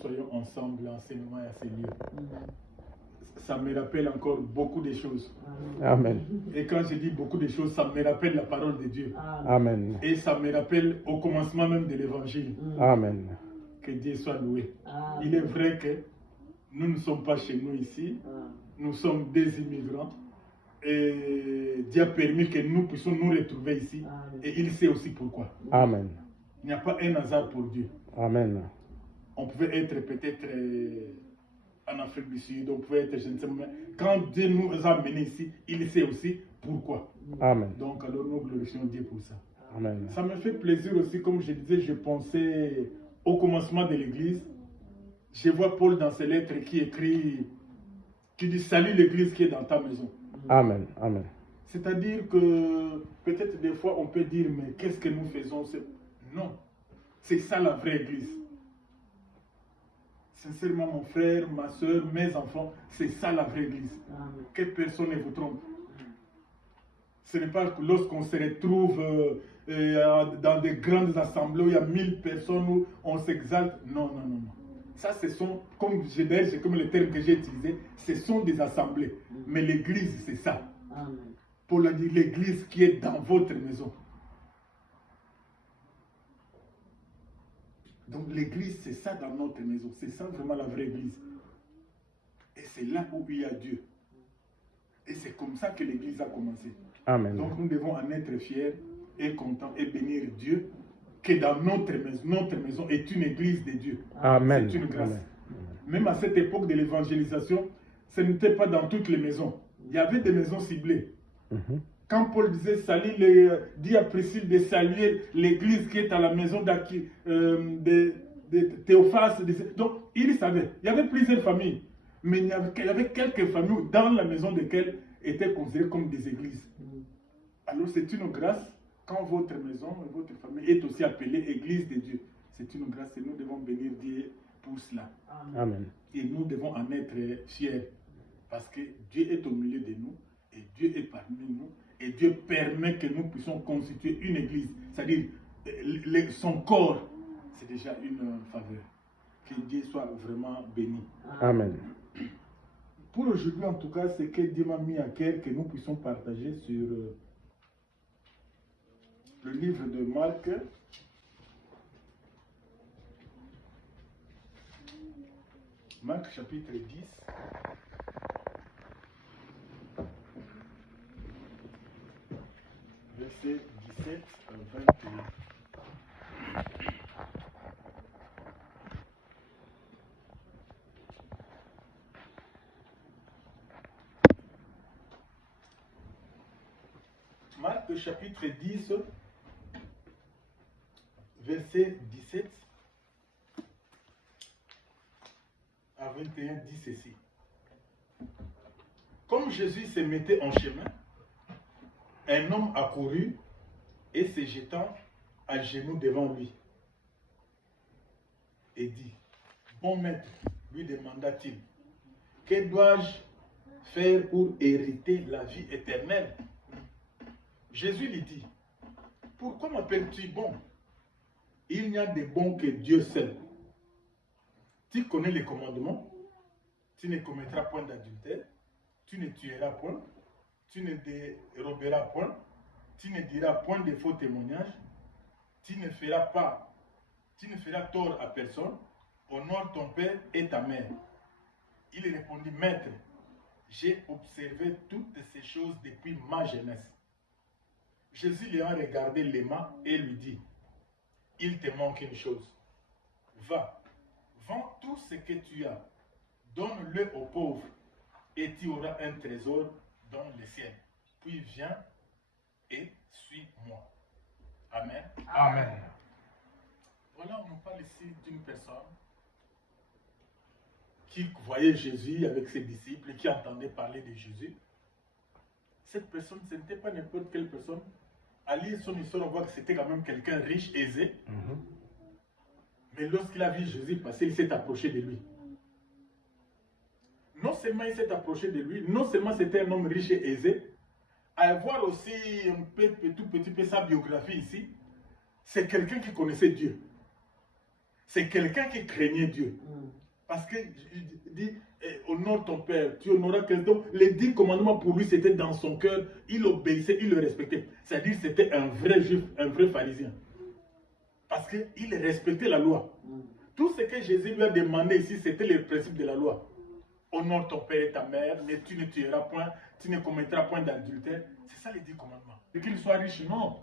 soyons ensemble en ce moment et à ces lieux. Ça me rappelle encore beaucoup de choses. Amen. Et quand je dis beaucoup de choses, ça me rappelle la parole de Dieu. Amen. Et ça me rappelle au commencement même de l'évangile. Amen. Que Dieu soit loué. Il est vrai que nous ne sommes pas chez nous ici. Nous sommes des immigrants. Et Dieu a permis que nous puissions nous retrouver ici. Et il sait aussi pourquoi. Amen. Il n'y a pas un hasard pour Dieu. Amen. On pouvait être peut-être en Afrique du Sud, on pouvait être, je ne sais pas, mais quand Dieu nous a menés ici, il sait aussi pourquoi. Amen. Donc alors nous glorifions Dieu pour ça. Amen. Ça me fait plaisir aussi, comme je disais, je pensais au commencement de l'église. Je vois Paul dans ses lettres qui écrit, qui dit salue l'église qui est dans ta maison. Amen. Amen. C'est-à-dire que peut-être des fois on peut dire mais qu'est-ce que nous faisons? Non, c'est ça la vraie église. Sincèrement mon frère, ma soeur, mes enfants, c'est ça la vraie église. Amen. Que personne ne vous trompe. Ce n'est pas que lorsqu'on se retrouve dans des grandes assemblées où il y a 1000 personnes où on s'exalte. Non, non, non, non. Ça, ce sont, comme c'est comme le terme que j'ai utilisé, ce sont des assemblées. Mais l'église, c'est ça. Amen. Paul a dit l'église qui est dans votre maison. Donc l'église, c'est ça dans notre maison. C'est ça vraiment la vraie église. Et c'est là où il y a Dieu. Et c'est comme ça que l'église a commencé. Amen. Donc nous devons en être fiers et contents et bénir Dieu que dans notre maison est une église de Dieu. Amen. C'est une grâce. Amen. Même à cette époque de l'évangélisation, ce n'était pas dans toutes les maisons. Il y avait des maisons ciblées. Quand Paul disait dit à Priscille de saluer l'église qui est à la maison de Théophas. Donc il savait. Il y avait plusieurs familles. Mais il y avait quelques familles dans la maison desquelles étaient considérées comme des églises. Alors c'est une grâce quand votre maison et votre famille est aussi appelée église de Dieu. C'est une grâce et nous devons bénir Dieu pour cela. Amen. Et nous devons en être fiers. Parce que Dieu est au milieu de nous et Dieu est parmi nous. Et Dieu permet que nous puissions constituer une église. C'est-à-dire son corps. C'est déjà une faveur. Que Dieu soit vraiment béni. Amen. Pour aujourd'hui, en tout cas, c'est que Dieu m'a mis à cœur que nous puissions partager sur le livre de Marc. Marc chapitre 10. Verset 17 à 21. Marc chapitre 10, verset 17 à 21 dit ceci. Comme Jésus se mettait en chemin, un homme accourut et se jetant à genoux devant lui et dit, bon maître, lui demanda-t-il, que dois-je faire pour hériter la vie éternelle? Jésus lui dit, pourquoi m'appelles-tu bon? Il n'y a de bon que Dieu seul. Tu connais les commandements, tu ne commettras point d'adultère, tu ne tueras point, tu ne déroberas point, tu ne diras point de faux témoignages, tu ne feras tort à personne, honore ton père et ta mère. Il répondit, maître, j'ai observé toutes ces choses depuis ma jeunesse. Jésus lui a regardé les mains et lui dit, il te manque une chose. Va, vends tout ce que tu as, donne-le aux pauvres, et tu auras un trésor dans le ciel. Puis viens et suis-moi. Amen. Amen. Voilà, on nous parle ici d'une personne qui voyait Jésus avec ses disciples, qui entendait parler de Jésus. Cette personne, ce n'était pas n'importe quelle personne. À lire son histoire, on voit que c'était quand même quelqu'un riche, aisé. Mais lorsqu'il a vu Jésus passer, il s'est approché de lui. Non seulement il s'est approché de lui, non seulement c'était un homme riche et aisé, à voir aussi un peu, tout petit peu sa biographie ici, c'est quelqu'un qui connaissait Dieu. C'est quelqu'un qui craignait Dieu. Parce qu'il dit, honore ton père, tu honoreras quelqu'un. Donc, les 10 commandements pour lui, c'était dans son cœur. Il obéissait, il le respectait. C'est-à-dire que c'était un vrai juif, un vrai pharisien. Parce qu'il respectait la loi. Tout ce que Jésus lui a demandé ici, c'était le principe de la loi. Honore ton père et ta mère, mais tu ne tueras point, tu ne commettras point d'adultère. C'est ça les 10 commandements. Et qu'il soit riche, non.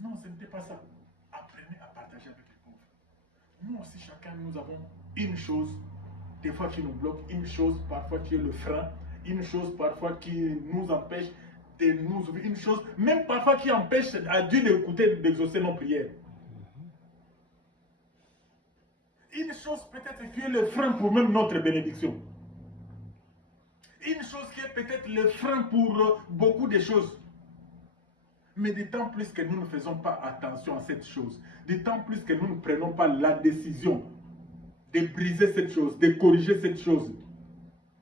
Non, ce n'était pas ça. Apprenez à partager avec les pauvres. Nous aussi, chacun, nous avons une chose, des fois qui nous bloque, une chose parfois qui est le frein, une chose parfois qui nous empêche de nous ouvrir, une chose même parfois qui empêche à Dieu d'écouter, d'exaucer nos prières. Une chose peut-être qui est le frein pour même notre bénédiction. Une chose qui est peut-être le frein pour beaucoup de choses. Mais d'autant plus que nous ne faisons pas attention à cette chose, d'autant plus que nous ne prenons pas la décision de briser cette chose, de corriger cette chose,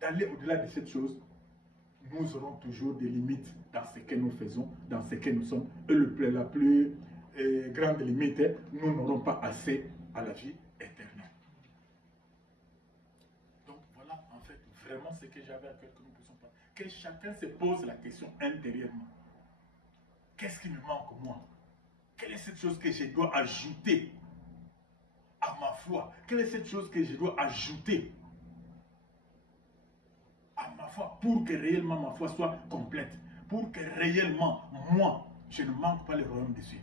d'aller au-delà de cette chose, nous aurons toujours des limites dans ce que nous faisons, dans ce que nous sommes. Et la plus grande limite, nous n'aurons pas assez à la vie éternelle. Donc voilà en fait vraiment ce que j'avais à cœur que nous puissions pas. Que chacun se pose la question intérieurement. Qu'est-ce qui me manque moi? Quelle est cette chose que je dois ajouter à ma foi? Quelle est cette chose que je dois ajouter à ma foi pour que réellement ma foi soit complète? Pour que réellement, moi, je ne manque pas le royaume des cieux.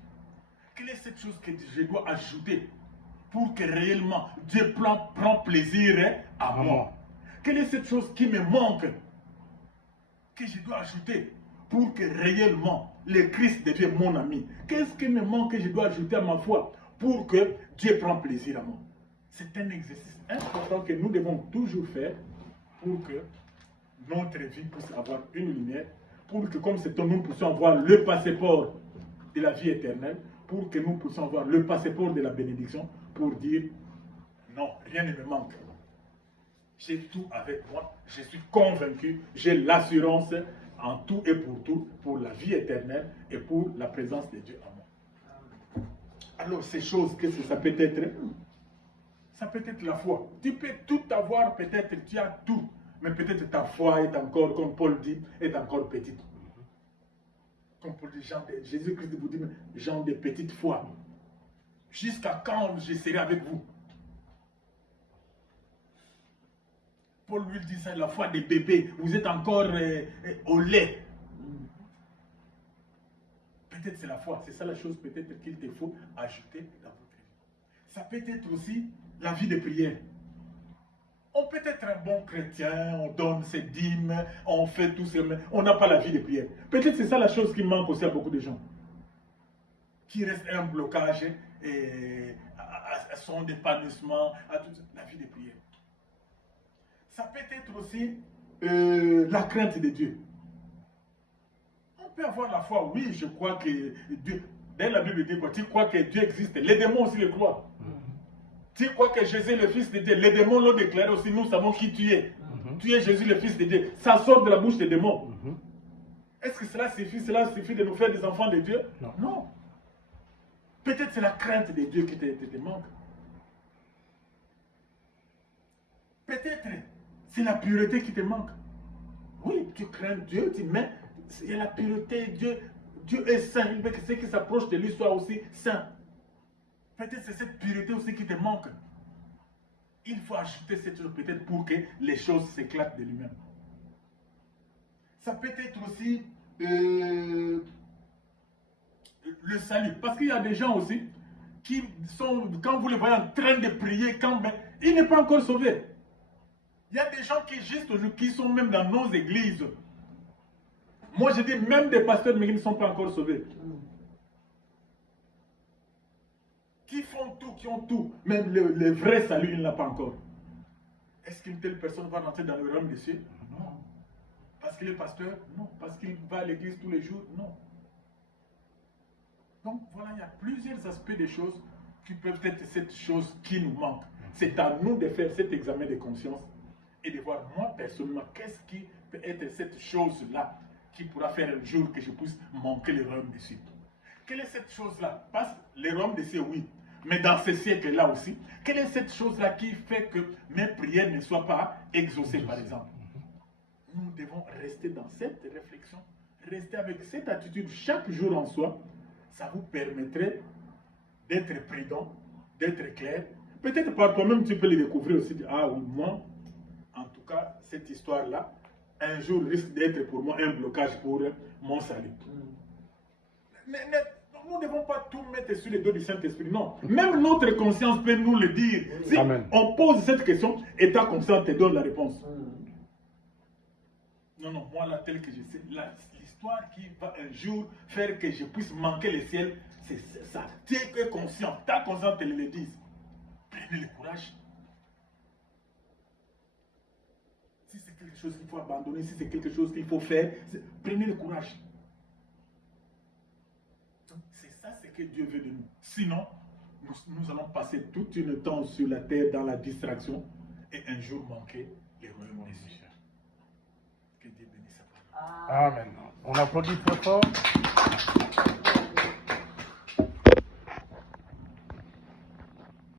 Quelle est cette chose que je dois ajouter pour que réellement Dieu prend plaisir à moi? Quelle est cette chose qui me manque que je dois ajouter pour que réellement le Christ devienne mon ami? Qu'est-ce qui me manque que je dois ajouter à ma foi pour que Dieu prenne plaisir à moi? C'est un exercice important que nous devons toujours faire pour que notre vie puisse avoir une lumière, pour que comme c'est nous puissions avoir le passeport de la vie éternelle, pour que nous puissions avoir le passeport de la bénédiction, pour dire non, rien ne me manque. J'ai tout avec moi, je suis convaincu, j'ai l'assurance en tout et pour la vie éternelle et pour la présence de Dieu en moi. Alors ces choses, qu'est-ce que ça peut être? Ça peut être la foi. Tu peux tout avoir, peut-être tu as tout, mais peut-être ta foi est encore, comme Paul dit, est encore petite. Comme Paul dit, Jésus-Christ vous dit, gens de petite foi. Jusqu'à quand je serai avec vous? Paul lui dit ça, la foi des bébés. Vous êtes encore au lait. Peut-être c'est la foi. C'est ça la chose peut-être qu'il te faut ajouter dans votre vie. Ça peut être aussi la vie de prière. On peut être un bon chrétien, on donne ses dîmes, on fait tout ça, mais on n'a pas la vie de prière. Peut-être c'est ça la chose qui manque aussi à beaucoup de gens. Qui reste un blocage à son épanouissement, à toute la vie de prière. Ça peut être aussi la crainte de Dieu. On peut avoir la foi, oui, je crois que Dieu. D'ailleurs, la Bible dit quoi? Tu crois que Dieu existe? Les démons aussi le croient. Tu crois que Jésus est le Fils de Dieu? Les démons l'ont déclaré aussi, nous savons qui tu es. Tu es Jésus le Fils de Dieu. Ça sort de la bouche des démons. Est-ce que cela suffit de nous faire des enfants de Dieu? Non. Peut-être c'est la crainte de Dieu qui te manque. Peut-être c'est la pureté qui te manque. Oui, tu crains Dieu, mais il y a la pureté. Dieu est saint. Il veut que ceux qui s'approchent de lui soient aussi saints. Peut-être c'est cette pureté aussi qui te manque. Il faut ajouter cette chose peut-être pour que les choses s'éclatent de lui-même. Ça peut être aussi le salut. Parce qu'il y a des gens aussi qui sont, quand vous les voyez en train de prier, il n'est pas encore sauvé. Il y a des gens qui sont même dans nos églises. Moi je dis même des pasteurs mais qui ne sont pas encore sauvés. Qui font tout, qui ont tout. Même le vrai salut, il n'a pas encore. Est-ce qu'une telle personne va rentrer dans le royaume des cieux? Non. Parce qu'il est pasteur? Non. Parce qu'il va à l'église tous les jours? Non. Donc voilà, il y a plusieurs aspects des choses qui peuvent être cette chose qui nous manque. C'est à nous de faire cet examen de conscience et de voir moi personnellement qu'est-ce qui peut être cette chose-là qui pourra faire un jour que je puisse manquer le royaume des cieux. Quelle est cette chose-là? Parce que le royaume des cieux, oui. mais dans ce siècle-là aussi, quelle est cette chose-là qui fait que mes prières ne soient pas exaucées, par exemple? Nous devons rester dans cette réflexion, rester avec cette attitude chaque jour en soi. Ça vous permettrait d'être prudent, d'être clair. Peut-être par toi-même, tu peux le découvrir aussi. Ah oui, moi, en tout cas, cette histoire-là, un jour risque d'être pour moi un blocage pour mon salut. Mais nous ne devons pas tout mettre sur les dos du Saint-Esprit. Non. Même notre conscience peut nous le dire. Si Amen. on pose cette question, et ta conscience te donne la réponse. Non, non, moi là, tel que je sais, l'histoire qui va un jour faire que je puisse manquer le ciel, c'est ça. Tu es conscient, ta conscience te le dit. Prenez le courage. Si c'est quelque chose qu'il faut abandonner, si c'est quelque chose qu'il faut faire, prenez le courage. C'est ça ce que Dieu veut de nous. Sinon, nous allons passer toute une temps sur la terre dans la distraction et un jour manquer les royaumes des cieux. Que Dieu bénisse sa parole. Amen. On applaudit très fort.